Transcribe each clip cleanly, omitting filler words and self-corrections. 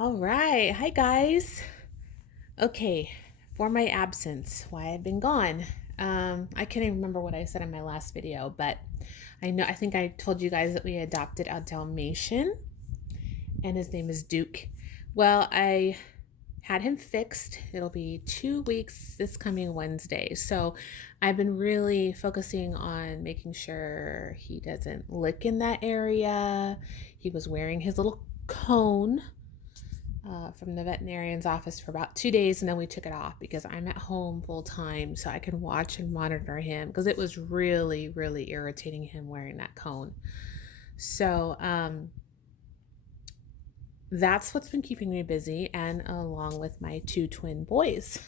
All right. Hi, guys. Okay. For my absence, why I've been gone. I can't even remember what I said in my last video, but I think I told you guys that we adopted a Dalmatian and his name is Duke. Well, I had him fixed. It'll be 2 weeks this coming Wednesday. So I've been really focusing on making sure he doesn't lick in that area. He was wearing his little cone from the veterinarian's office for about 2 days, and then we took it off because I'm at home full time, so I can watch and monitor him because it was really, really irritating him wearing that cone. So that's what's been keeping me busy, and along with my two twin boys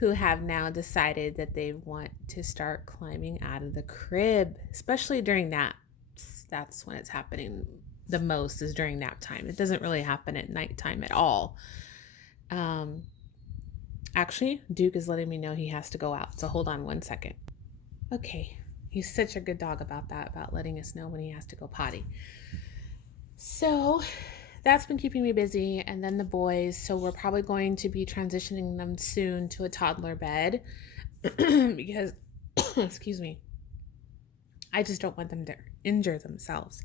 who have now decided that they want to start climbing out of the crib, especially during naps. That's when it's happening the most, is during nap time. It doesn't really happen at nighttime at all. Actually, Duke is letting me know he has to go out, so hold on one second. Okay, he's such a good dog about that, about letting us know when he has to go potty. So that's been keeping me busy. And then the boys, so we're probably going to be transitioning them soon to a toddler bed because excuse me, I just don't want them to injure themselves.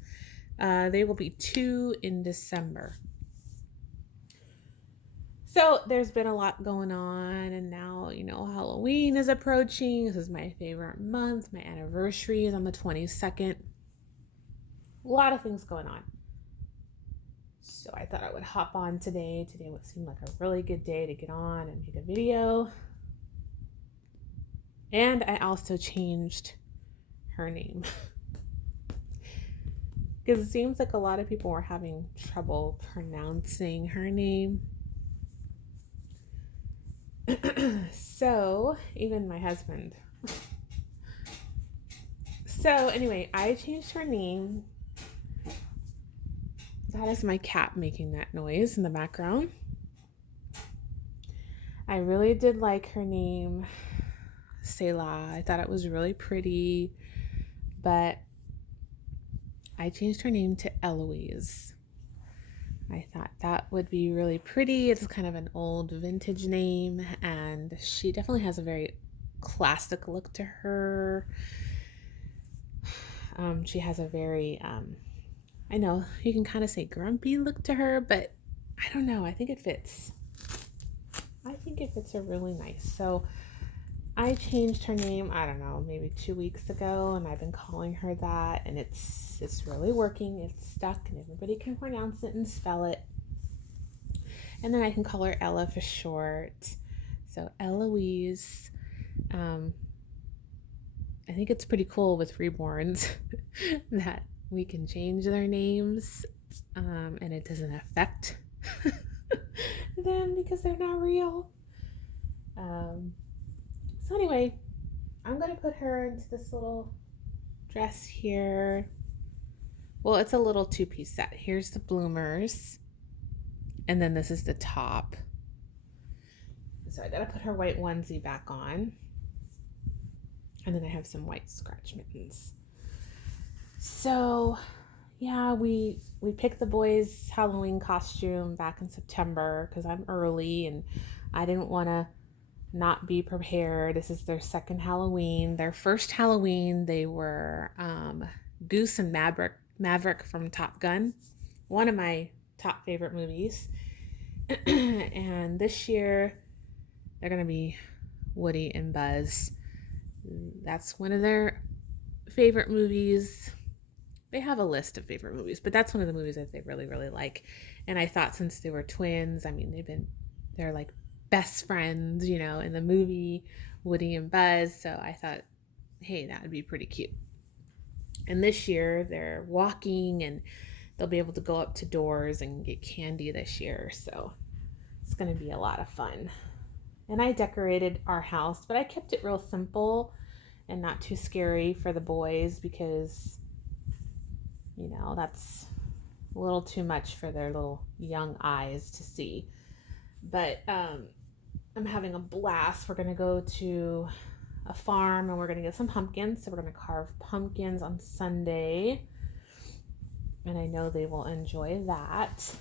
They will be 2 in December. So there's been a lot going on, and now, Halloween is approaching. This is my favorite month. My anniversary is on the 22nd. A lot of things going on. So I thought I would hop on today. Today would seem like a really good day to get on and make a video. And I also changed her name. Because it seems like a lot of people were having trouble pronouncing her name. So, even my husband. So, anyway, I changed her name. That is my cat making that noise in the background. I really did like her name, Selah. I thought it was really pretty, but I changed her name to Eloise. I thought that would be really pretty. It's kind of an old vintage name, and she definitely has a very classic look to her. She has a very, I know you can kind of say grumpy look to her, but I don't know. I think it fits. I think it fits her really nice. So I changed her name, I don't know, maybe 2 weeks ago, and I've been calling her that, and it's really working. It's stuck, and everybody can pronounce it and spell it. And then I can call her Ella for short. So Eloise. I think it's pretty cool with reborns that we can change their names, and it doesn't affect them because they're not real. So anyway, I'm going to put her into this little dress here. Well, it's a little 2-piece set. Here's the bloomers, and then this is the top. So I got to put her white onesie back on, and then I have some white scratch mittens. So yeah, we picked the boys' Halloween costume back in September because I'm early and I didn't want to not be prepared. This is their second Halloween. Their first Halloween, they were Goose and Maverick from Top Gun, one of my top favorite movies. And this year, they're going to be Woody and Buzz. That's one of their favorite movies. They have a list of favorite movies, but that's one of the movies that they really, really like. And I thought, since they were twins, I mean, they're like best friends, in the movie, Woody and Buzz. So I thought, hey, that would be pretty cute. And this year they're walking, and they'll be able to go up to doors and get candy this year. So it's going to be a lot of fun. And I decorated our house, but I kept it real simple and not too scary for the boys because, that's a little too much for their little young eyes to see. But I'm having a blast. We're going to go to a farm and we're going to get some pumpkins. So we're going to carve pumpkins on Sunday. And I know they will enjoy that.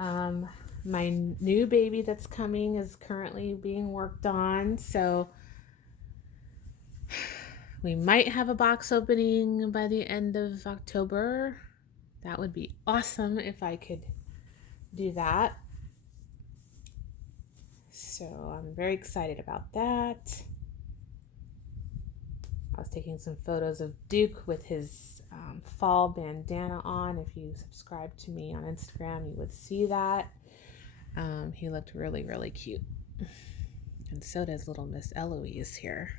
Um, my new baby that's coming is currently being worked on, so we might have a box opening by the end of October. That would be awesome if I could do that. So I'm very excited about that. I was taking some photos of Duke with his fall bandana on. If you subscribe to me on Instagram, you would see that. He looked really, really cute. And so does little Miss Eloise here.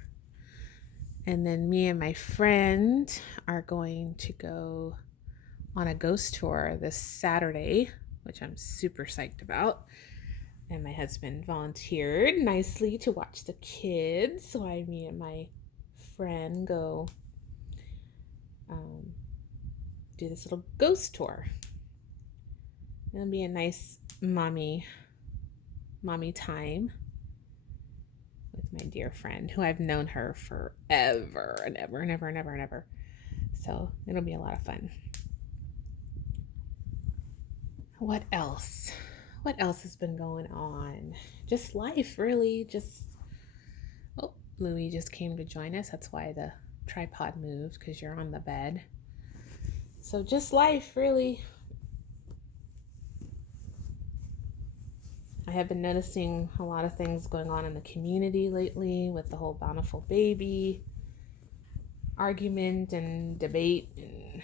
And then me and my friend are going to go on a ghost tour this Saturday, which I'm super psyched about. And my husband volunteered nicely to watch the kids. So me and my friend go do this little ghost tour. It'll be a nice mommy time with my dear friend who I've known her forever and ever and ever and ever and ever. So it'll be a lot of fun. What else? What else has been going on? Just life, really. Oh, Louie just came to join us. That's why the tripod moved, because you're on the bed. So just life, really. I have been noticing a lot of things going on in the community lately with the whole bountiful baby argument and debate. And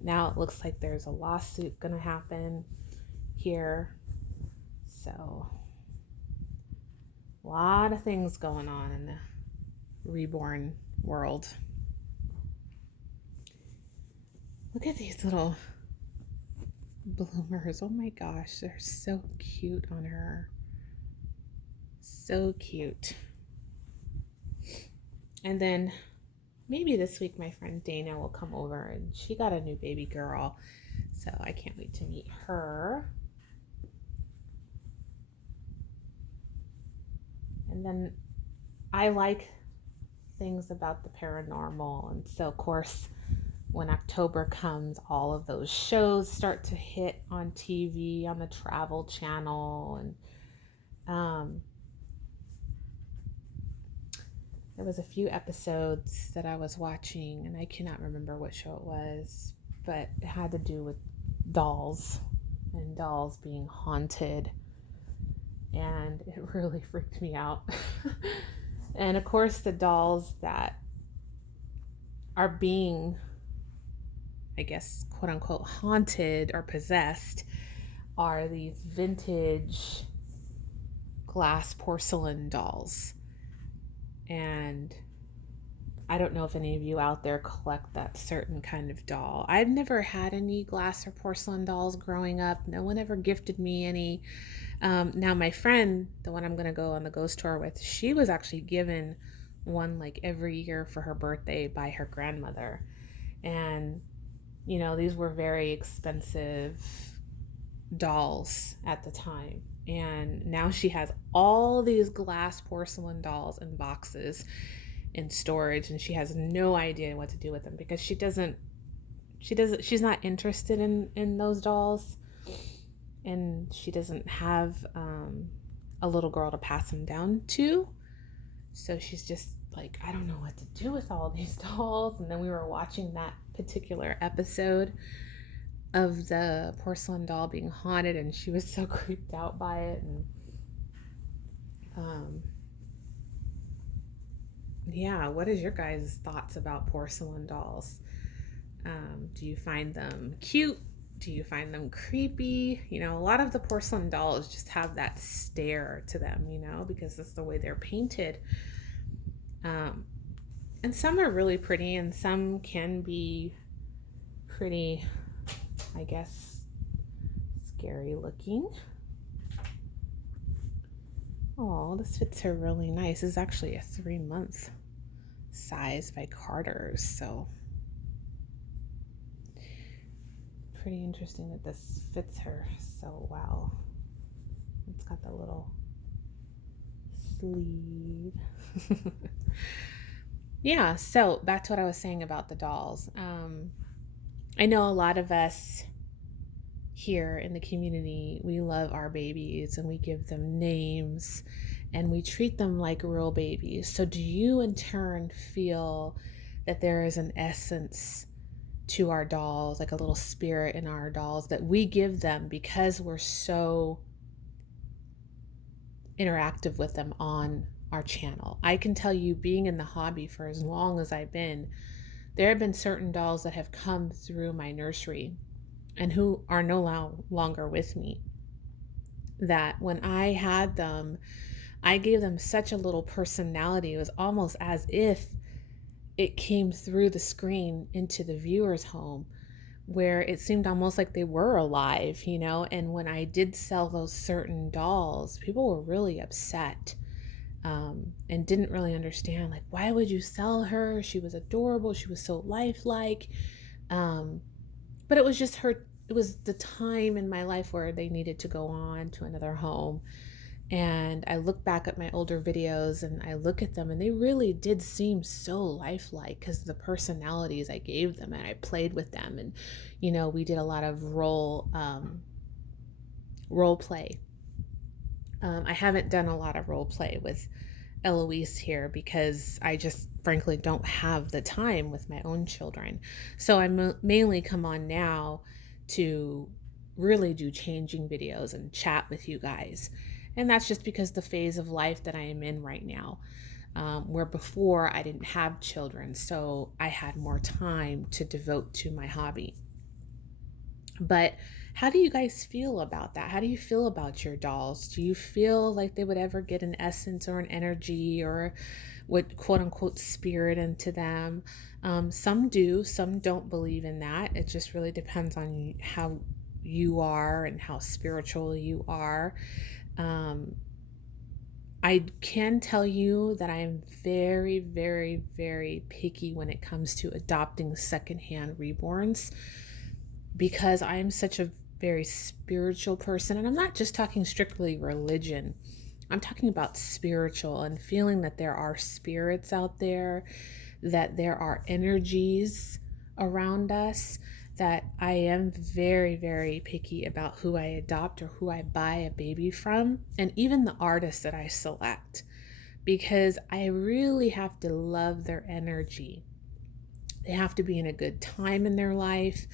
now it looks like there's a lawsuit going to happen here. So a lot of things going on in the reborn world. Look at these little bloomers. Oh my gosh, they're so cute on her. So cute. And then maybe this week my friend Dana will come over, and she got a new baby girl. So I can't wait to meet her. And then I like things about the paranormal. And so, of course, when October comes, all of those shows start to hit on TV, on the Travel Channel. And there was a few episodes that I was watching, and I cannot remember what show it was, but it had to do with dolls and dolls being haunted. And it really freaked me out. And of course, the dolls that are being, I guess, quote unquote, haunted or possessed are these vintage glass porcelain dolls. And I don't know if any of you out there collect that certain kind of doll. I've never had any glass or porcelain dolls growing up. No one ever gifted me any. Now my friend, the one I'm going to go on the ghost tour with, she was actually given one like every year for her birthday by her grandmother. And, you know, these were very expensive dolls at the time. And now she has all these glass porcelain dolls in boxes in storage, and she has no idea what to do with them because she's not interested in those dolls, and she doesn't have a little girl to pass them down to. So she's just like, I don't know what to do with all these dolls. And then we were watching that particular episode of the porcelain doll being haunted, and she was so creeped out by it. And yeah, what is your guys' thoughts about porcelain dolls? Do you find them cute? Do you find them creepy? You know, a lot of the porcelain dolls just have that stare to them, you know, because that's the way they're painted. And some are really pretty, and some can be pretty, I guess, scary looking. Oh, this fits her really nice. This is actually a 3-month size by Carter's, so pretty interesting that this fits her so well. It's got the little sleeve. Yeah, so back to what I was saying about the dolls. I know a lot of us here in the community, we love our babies and we give them names and we treat them like real babies. So, do you in turn feel that there is an essence to our dolls, like a little spirit in our dolls that we give them because we're so interactive with them on our channel? I can tell you, being in the hobby for as long as I've been, there have been certain dolls that have come through my nursery and who are no longer with me, that when I had them, I gave them such a little personality. It was almost as if it came through the screen into the viewer's home, where it seemed almost like they were alive, you know? And when I did sell those certain dolls, people were really upset, and didn't really understand, like, why would you sell her? She was adorable. She was so lifelike. But it was just her, it was the time in my life where they needed to go on to another home. And I look back at my older videos and I look at them and they really did seem so lifelike because of the personalities I gave them, and I played with them. And, you know, we did a lot of role play. I haven't done a lot of role play with Eloise here because I just frankly don't have the time with my own children. So I mainly come on now to really do changing videos and chat with you guys. And that's just because the phase of life that I am in right now, where before I didn't have children, so I had more time to devote to my hobby. But how do you guys feel about that? How do you feel about your dolls? Do you feel like they would ever get an essence or an energy or what quote unquote spirit into them? Some do, some don't believe in that. It just really depends on how you are and how spiritual you are. I can tell you that I am very, very, very picky when it comes to adopting secondhand reborns, because I am such a very spiritual person. And I'm not just talking strictly religion, I'm talking about spiritual and feeling that there are spirits out there, that there are energies around us, that I am very, very picky about who I adopt or who I buy a baby from, and even the artists that I select, because I really have to love their energy. They have to be in a good time in their life.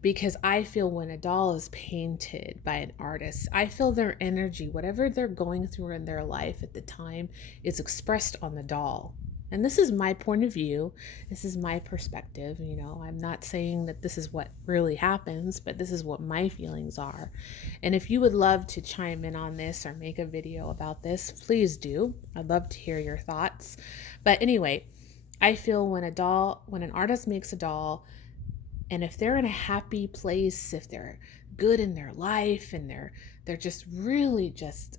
Because I feel when a doll is painted by an artist, I feel their energy, whatever they're going through in their life at the time, is expressed on the doll. And this is my point of view. This is my perspective. You know, I'm not saying that this is what really happens, but this is what my feelings are. And if you would love to chime in on this or make a video about this, please do. I'd love to hear your thoughts. But anyway, I feel when an artist makes a doll, and if they're in a happy place, if they're good in their life and they're just really just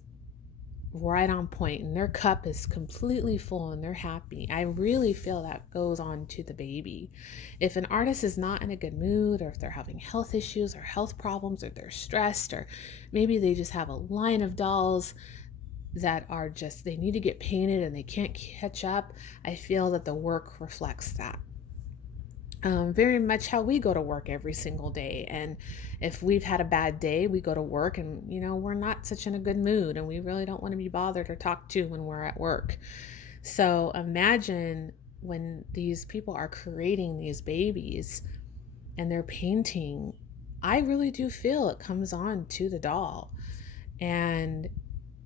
right on point and their cup is completely full and they're happy, I really feel that goes on to the baby. If an artist is not in a good mood, or if they're having health issues or health problems, or they're stressed, or maybe they just have a line of dolls that are just, they need to get painted and they can't catch up, I feel that the work reflects that. Very much how we go to work every single day. And if we've had a bad day, we go to work and, you know, we're not such in a good mood and we really don't want to be bothered or talked to when we're at work. So imagine when these people are creating these babies and they're painting, I really do feel it comes on to the doll. And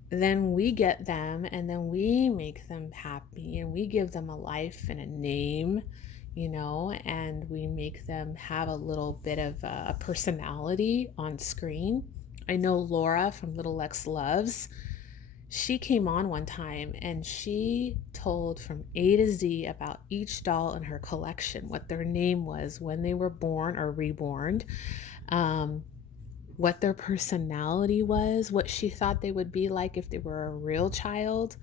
then we get them and then we make them happy and we give them a life and a name, you know, and we make them have a little bit of a personality on screen. I know Laura from Little Lex Loves, she came on one time and she told from A to Z about each doll in her collection, what their name was, when they were born or reborn, what their personality was, what she thought they would be like if they were a real child.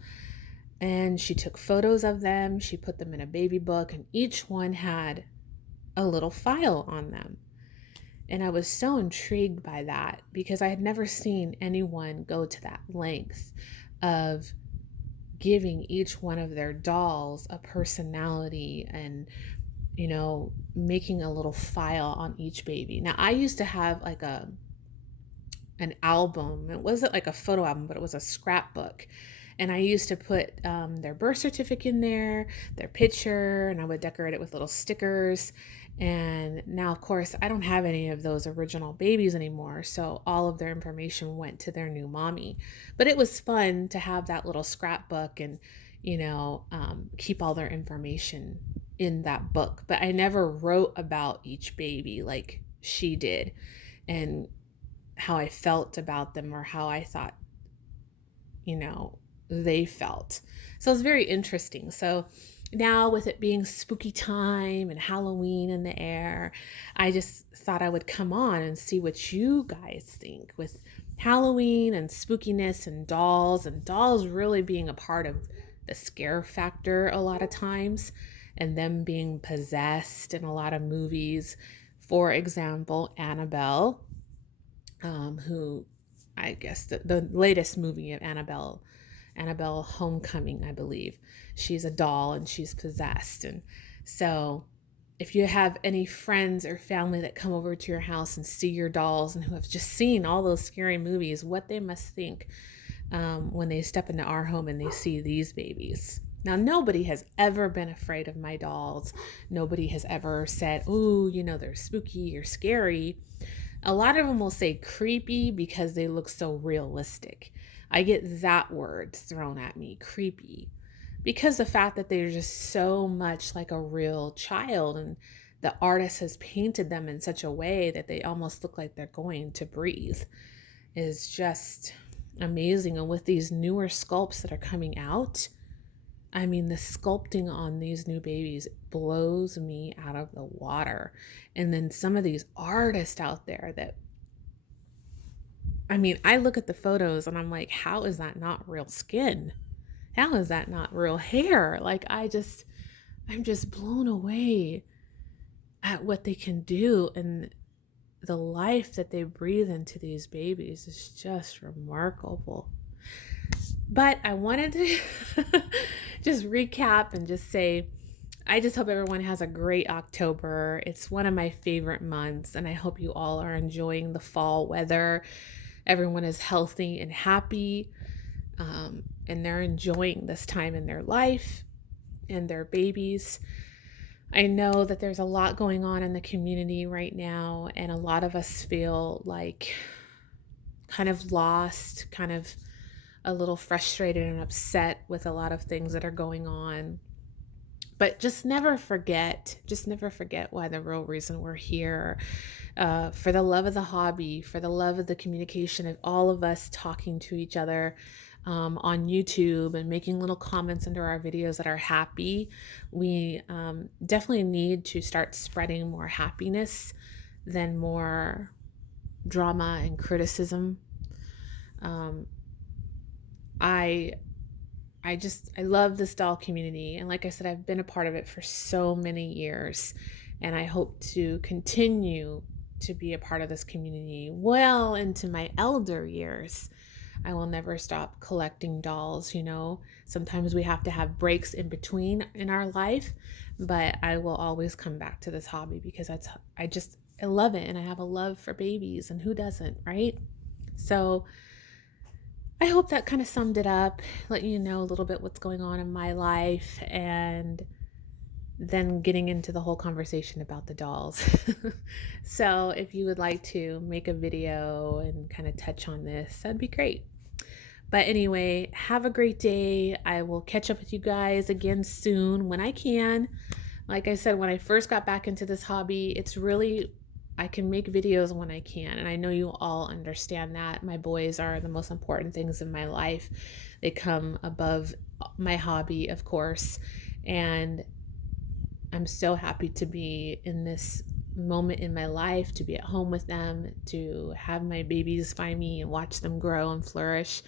And she took photos of them, she put them in a baby book, and each one had a little file on them. And I was so intrigued by that because I had never seen anyone go to that length of giving each one of their dolls a personality and making a little file on each baby. Now, I used to have like an album. It wasn't like a photo album, but it was a scrapbook. And I used to put their birth certificate in there, their picture, and I would decorate it with little stickers. And now, of course, I don't have any of those original babies anymore. So all of their information went to their new mommy. But it was fun to have that little scrapbook and, keep all their information in that book. But I never wrote about each baby like she did and how I felt about them or how I thought, they felt. So it's very interesting. So now, with it being spooky time and Halloween in the air, I just thought I would come on and see what you guys think with Halloween and spookiness and dolls really being a part of the scare factor a lot of times and them being possessed in a lot of movies. For example, Annabelle, who I guess the latest movie of Annabelle Homecoming, I believe. She's a doll and she's possessed. And so if you have any friends or family that come over to your house and see your dolls and who have just seen all those scary movies, what they must think when they step into our home and they see these babies. Now, nobody has ever been afraid of my dolls. Nobody has ever said, "Ooh, they're spooky or scary." A lot of them will say creepy because they look so realistic. I get that word thrown at me, creepy, because the fact that they're just so much like a real child and the artist has painted them in such a way that they almost look like they're going to breathe is just amazing. And with these newer sculpts that are coming out, I mean, the sculpting on these new babies blows me out of the water. And then some of these artists out there that, I mean, I look at the photos and I'm like, how is that not real skin? How is that not real hair? Like, I'm just blown away at what they can do. And the life that they breathe into these babies is just remarkable. But I wanted to just recap and just say, I just hope everyone has a great October. It's one of my favorite months, and I hope you all are enjoying the fall weather. Everyone is healthy and happy, and they're enjoying this time in their life and their babies. I know that there's a lot going on in the community right now, and a lot of us feel like kind of lost, kind of a little frustrated and upset with a lot of things that are going on. But just never forget why the real reason we're here, for the love of the hobby, for the love of the communication of all of us talking to each other on YouTube and making little comments under our videos that are happy. We definitely need to start spreading more happiness than more drama and criticism. I love this doll community. And like I said, I've been a part of it for so many years. And I hope to continue to be a part of this community well into my elder years. I will never stop collecting dolls, Sometimes we have to have breaks in between in our life, but I will always come back to this hobby because I love it. And I have a love for babies, and who doesn't, right? So I hope that kind of summed it up, let you know a little bit what's going on in my life, and then getting into the whole conversation about the dolls. So if you would like to make a video and kind of touch on this, that'd be great. But anyway, have a great day. I will catch up with you guys again soon when I can. Like I said, when I first got back into this hobby, I can make videos when I can, and I know you all understand that. My boys are the most important things in my life. They come above my hobby, of course, and I'm so happy to be in this moment in my life, to be at home with them, to have my babies find me and watch them grow and flourish.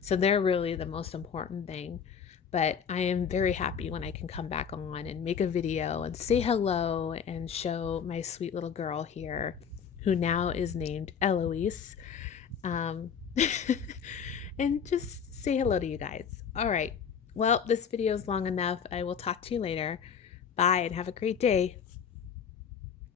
So they're really the most important thing. But I am very happy when I can come back on and make a video and say hello and show my sweet little girl here, who now is named Eloise, and just say hello to you guys. All right. Well, this video is long enough. I will talk to you later. Bye, and have a great day.